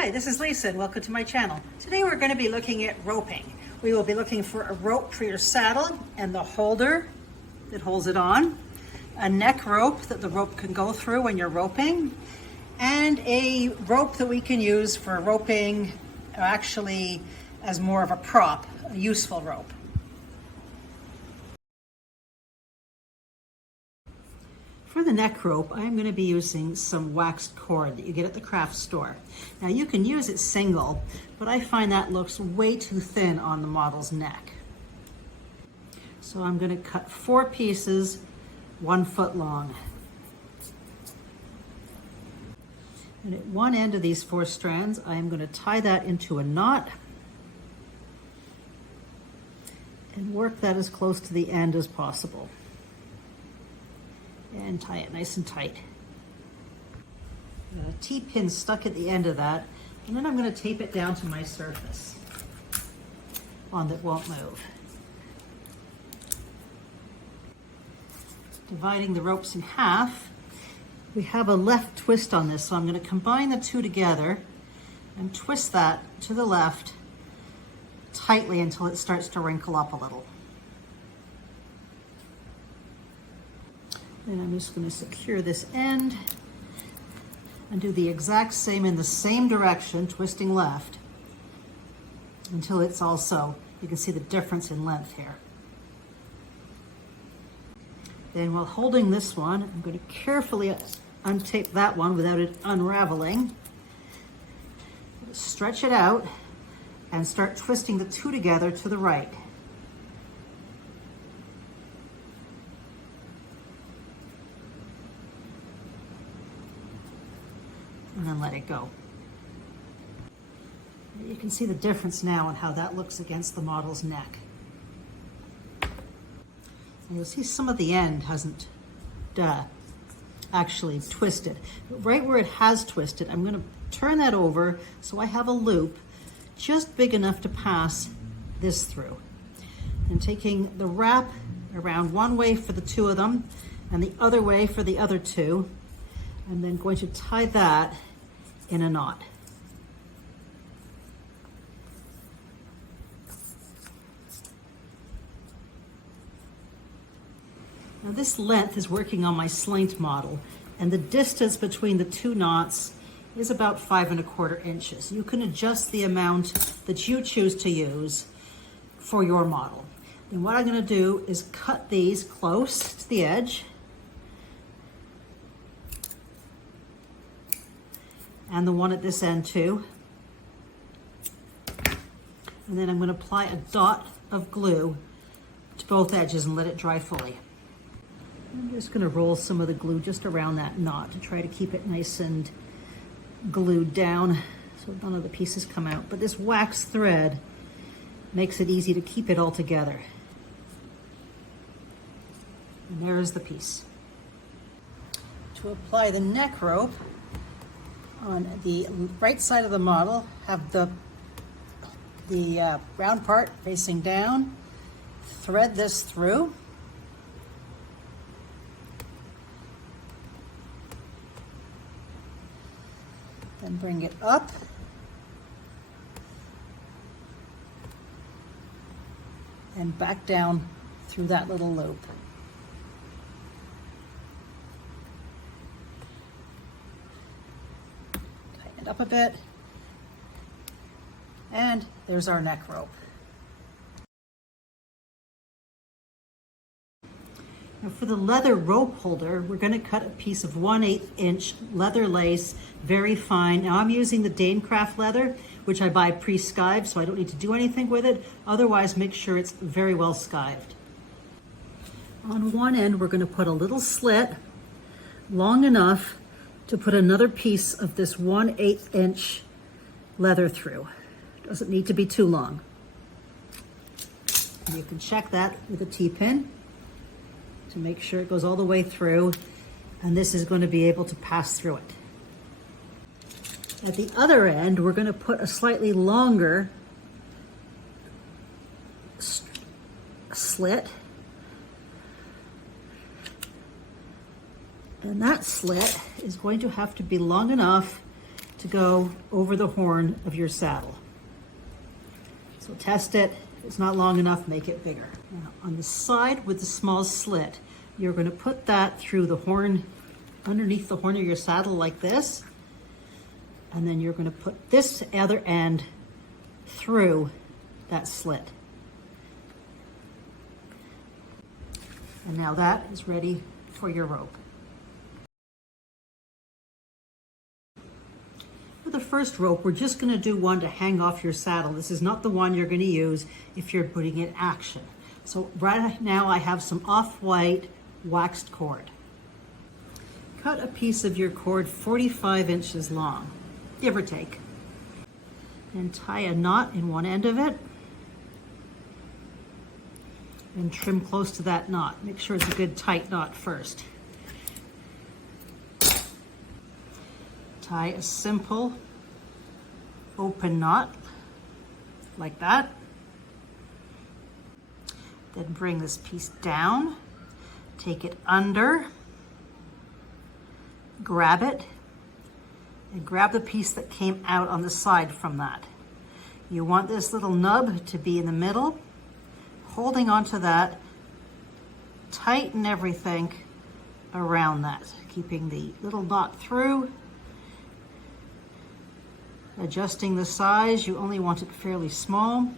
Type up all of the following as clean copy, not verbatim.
Hi, this is Lisa and welcome to my channel. Today we're going to be looking at roping. We will be looking for a rope for your saddle and the holder that holds it on, a neck rope that the rope can go through when you're roping, and a rope that we can use for roping actually as more of a prop, a useful rope. For the neck rope, I'm going to be using some waxed cord that you get at the craft store. Now you can use it single, but I find that looks way too thin on the model's neck. So I'm going to cut 4 pieces, 1 foot long. And at one end of these 4 strands, I am going to tie that into a knot and work that as close to the end as possible. And tie it nice and tight. A T-pin stuck at the end of that, and then I'm going to tape it down to my surface, one that won't move. Dividing the ropes in half, we have a left twist on this, so I'm going to combine the 2 together and twist that to the left tightly until it starts to wrinkle up a little. And I'm just going to secure this end and do the exact same in the same direction, twisting left, until it's also, you can see the difference in length here. Then while holding this one, I'm going to carefully untape that one without it unraveling. Stretch it out and start twisting the 2 together to the right. And then let it go. You can see the difference now in how that looks against the model's neck. And you'll see some of the end hasn't actually twisted. But right where it has twisted, I'm going to turn that over so I have a loop just big enough to pass this through. And taking the wrap around one way for the 2 of them and the other way for the other 2, and then going to tie that in a knot. Now this length is working on my slint model, and the distance between the 2 knots is about 5 1/4 inches. You can adjust the amount that you choose to use for your model. And what I'm going to do is cut these close to the edge, and the one at this end too. And then I'm going to apply a dot of glue to both edges and let it dry fully. I'm just going to roll some of the glue just around that knot to try to keep it nice and glued down so none of the pieces come out. But this wax thread makes it easy to keep it all together. And there is the piece. To apply the neck rope, on the right side of the model, have the round part facing down. Thread this through. Then bring it up. And back down through that little loop. It up a bit, and there's our neck rope. Now for the leather rope holder, we're going to cut a piece of 1/8 inch leather lace, very fine. Now I'm using the Danecraft leather, which I buy pre-skived, so I don't need to do anything with it. Otherwise, make sure it's very well skived. On one end, we're going to put a little slit long enough to put another piece of this 1/8 inch leather through. Doesn't need to be too long. You can check that with a T-pin to make sure it goes all the way through, and this is going to be able to pass through it. At the other end, we're going to put a slightly longer slit, and that slit is going to have to be long enough to go over the horn of your saddle. So test it. If it's not long enough, make it bigger. Now, on the side with the small slit, you're going to put that through the horn, underneath the horn of your saddle like this. And then you're going to put this other end through that slit. And now that is ready for your rope. For the first rope, we're just going to do one to hang off your saddle. This is not the one you're going to use if you're putting in action. So right now I have some off-white waxed cord. Cut a piece of your cord 45 inches long, give or take. And tie a knot in one end of it. And trim close to that knot. Make sure it's a good tight knot first. Tie a simple open knot like that. Then bring this piece down, take it under, grab it, and grab the piece that came out on the side from that. You want this little nub to be in the middle. Holding onto that, tighten everything around that, keeping the little knot through. Adjusting the size, you only want it fairly small.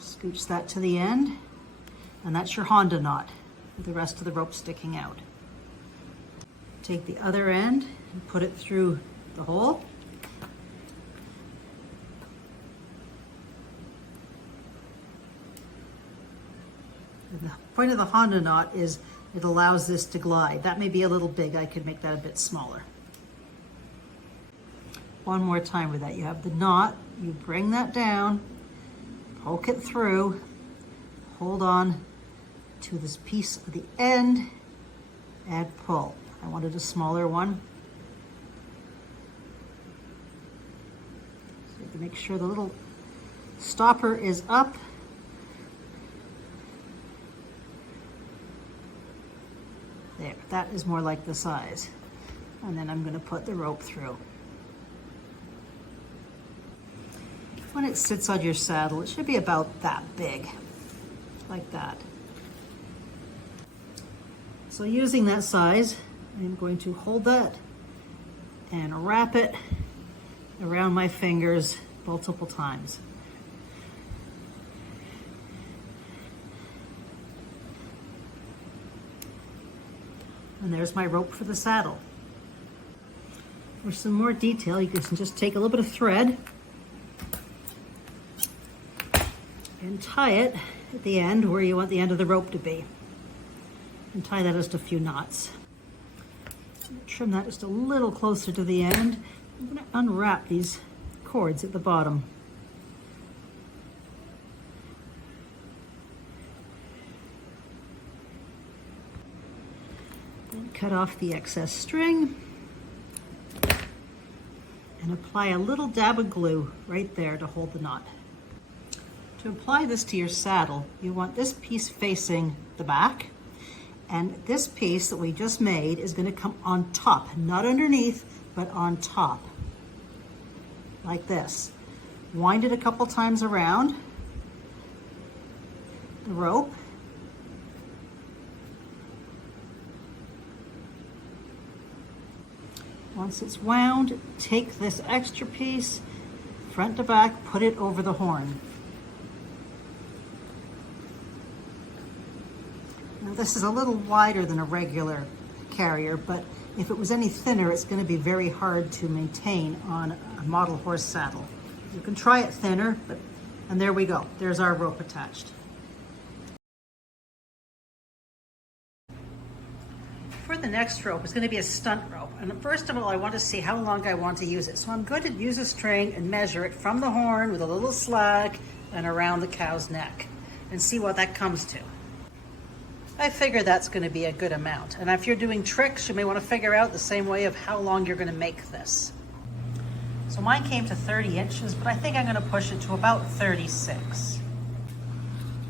Scooch that to the end, and that's your Honda knot, with the rest of the rope sticking out. Take the other end and put it through the hole. And the point of the Honda knot is it allows this to glide. That may be a little big. I could make that a bit smaller. One more time with that. You have the knot, you bring that down, poke it through, hold on to this piece at the end, and pull. I wanted a smaller one. So you have to make sure the little stopper is up. There, that is more like the size. And then I'm going to put the rope through. When it sits on your saddle, it should be about that big, like that. So using that size, I'm going to hold that and wrap it around my fingers multiple times. And there's my rope for the saddle. For some more detail, you can just take a little bit of thread and tie it at the end where you want the end of the rope to be. And tie that just a few knots. Trim that just a little closer to the end. I'm going to unwrap these cords at the bottom. Then cut off the excess string and apply a little dab of glue right there to hold the knot. To apply this to your saddle, you want this piece facing the back, and this piece that we just made is going to come on top, not underneath, but on top, like this. Wind it a couple times around the rope. Once it's wound, take this extra piece, front to back, put it over the horn. Now this is a little wider than a regular carrier, but if it was any thinner, it's going to be very hard to maintain on a model horse saddle. You can try it thinner, and there we go. There's our rope attached. For the next rope, it's going to be a stunt rope. And first of all, I want to see how long I want to use it. So I'm going to use a string and measure it from the horn with a little slag and around the cow's neck and see what that comes to. I figure that's going to be a good amount. And if you're doing tricks, you may want to figure out the same way of how long you're going to make this. So mine came to 30 inches, but I think I'm going to push it to about 36.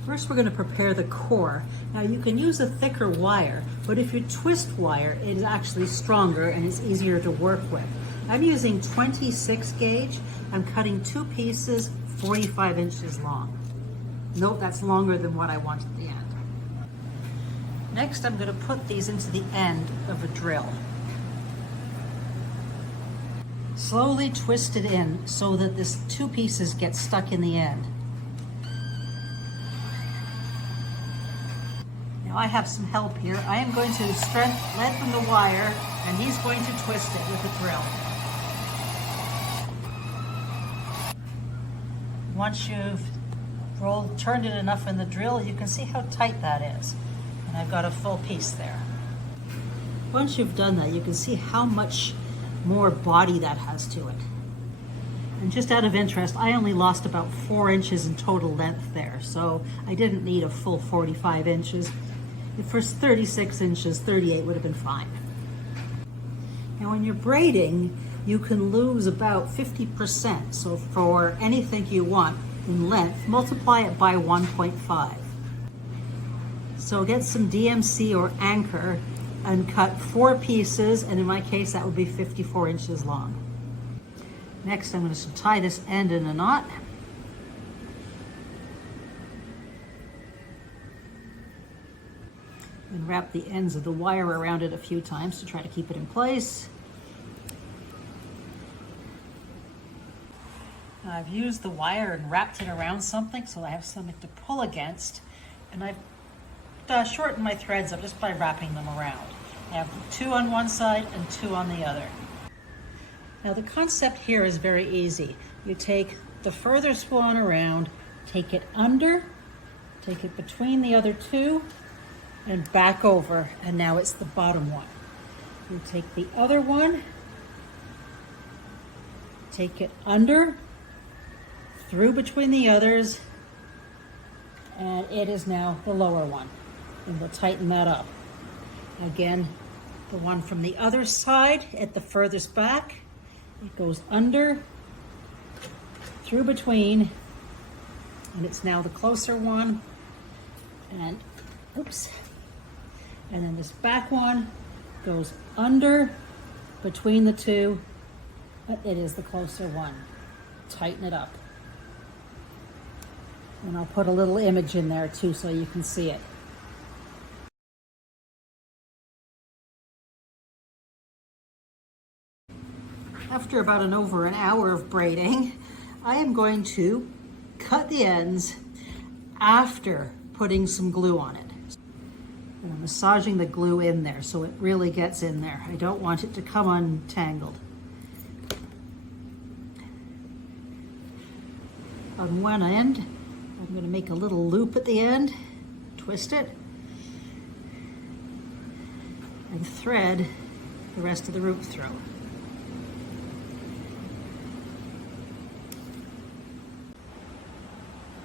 First, we're going to prepare the core. Now, you can use a thicker wire, but if you twist wire, it is actually stronger and it's easier to work with. I'm using 26 gauge. I'm cutting 2 pieces 45 inches long. Note that's longer than what I want at the end. Next, I'm going to put these into the end of a drill. Slowly twist it in so that this 2 pieces get stuck in the end. Now I have some help here. I am going to lengthen the wire, and he's going to twist it with a drill. Once you've turned it enough in the drill, you can see how tight that is. And I've got a full piece there. Once you've done that, you can see how much more body that has to it. And just out of interest, I only lost about 4 inches in total length there, so I didn't need a full 45 inches. For 36 inches, 38 would have been fine. Now when you're braiding, you can lose about 50%. So for anything you want in length, multiply it by 1.5. So get some DMC or anchor and cut 4 pieces, and in my case that would be 54 inches long. Next I'm going to tie this end in a knot. And wrap the ends of the wire around it a few times to try to keep it in place. I've used the wire and wrapped it around something so I have something to pull against, and I've shortened my threads up just by wrapping them around. I have 2 on one side and 2 on the other. Now the concept here is very easy. You take the furthest one around, take it under, take it between the other 2, and back over, and now it's the bottom one. You take the other one, take it under, through between the others, and it is now the lower one. And we'll tighten that up. Again, the one from the other side at the furthest back, it goes under, through between, and it's now the closer one, and oops. And then this back one goes under, between the 2, but it is the closer one. Tighten it up. And I'll put a little image in there too so you can see it. After about over an hour of braiding, I am going to cut the ends after putting some glue on it. And I'm massaging the glue in there so it really gets in there. I don't want it to come untangled. On one end, I'm going to make a little loop at the end, twist it, and thread the rest of the rope through.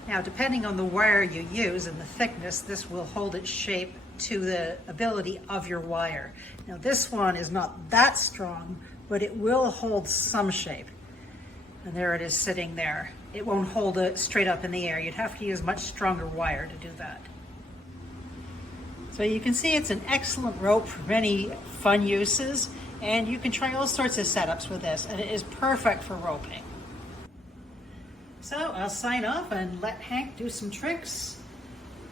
Now, depending on the wire you use and the thickness, this will hold its shape to the ability of your wire. Now, this one is not that strong, but it will hold some shape. And there it is sitting there. It won't hold it straight up in the air. You'd have to use much stronger wire to do that. So you can see it's an excellent rope for many fun uses, and you can try all sorts of setups with this, and it is perfect for roping. So I'll sign off and let Hank do some tricks,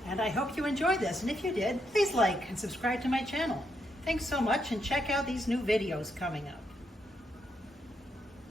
and I hope you enjoyed this. And if you did, please like and subscribe to my channel. Thanks so much, and check out these new videos coming up.